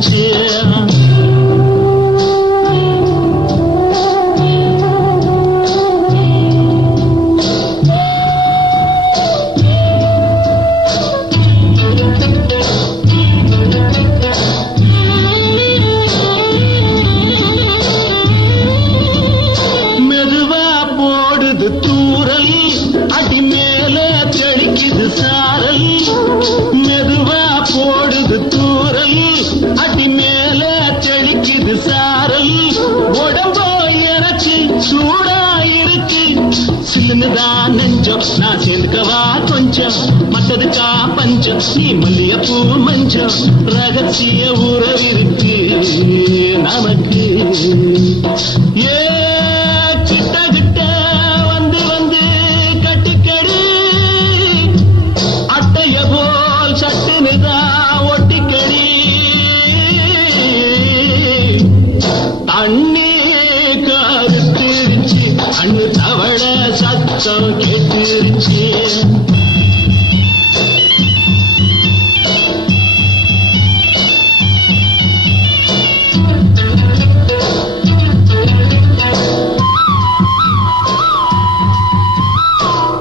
கருத்திருச்சு. மெதுவா போடுது தூரல், அடி மேல தெளிக்குது சாரல். மெதுவா போடுது தூரல், அடி மேல தெளிக்குது சாரல். உடம்போ எனக்கு சூடா இருக்கு, சில்லுதான் நெஞ்சம், நான் சேர்ந்துக்கவா கொஞ்சம், மத்ததுக்கா பஞ்சம், நீ மல்லியப்பூ மஞ்சம். ரகசிய உறவிருக்கு நமக்கு. ஏ கிட்ட கிட்ட வந்து வந்து கட்டுக்கடி, அட்டைய போல் சட்டுனுதான் ஒட்டிக்கடி. தண்ணி கருத்திருச்சு, அண்ணு தவள சத்தம் கேட்டுருச்சு.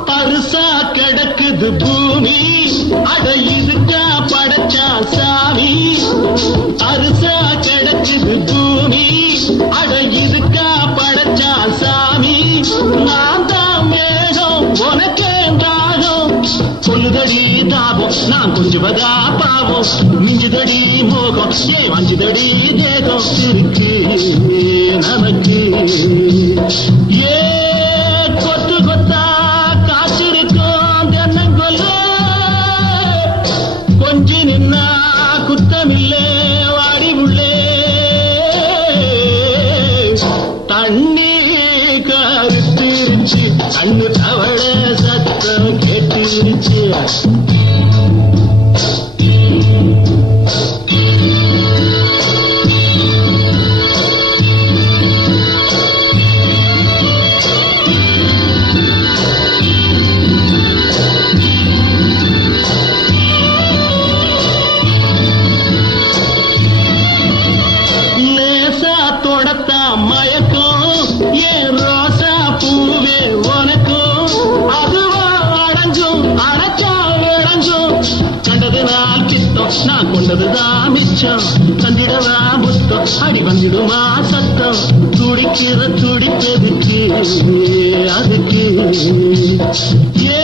பருசா கிடக்குது பூமி, அட இதுக்கா படைச்சா சாமி. அரிசா கிடக்குது பூமி, அட இதுக்கா படைச்சா சாமி. நான் தான் மேகம் உனக்கே தாகம், சொல்லுதடி தாபம் நான் கொஞ்சுவதா பாவம். மிஞ்சுதடி மோகம் ஏன் வஞ்சுதடி தேகம் இருக்கு நமக்கு. ஏ கொத்து கொத்தா காற்றிருக்கும் தென்னங்கொல்ல, கொஞ்சி நின்னா குத்தமில்லே வாடி உள்ளே. தண்ணி கருத்திருச்சு, கண்ணு தவள சத்தம் கேட்டுருச்சு. லேசா தொடத்தா மயக்கம், ஏன் ரோசா பூவே உனக்கும். அதுவா அடைஞ்சும் அடைச்சா விளைஞ்சும், கண்டது நாள் கிட்டம் நான் கொண்டதுதான் மிச்சம். தந்திடவா புத்தம் அடி வந்துடுமா சத்தம், துடிக்கிற துடிப்பதுக்கு அதுக்கு. ஏ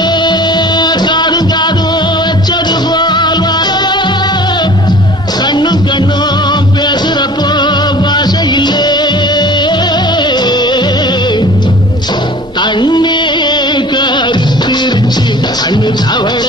காதும் காதும் வச்சது போல் வாழ, கண்ணும் கண்ணும் பேசுறப்போ பாஷை இல்லே. தண்ணி கருத்திருச்சு, கண்ணு தவள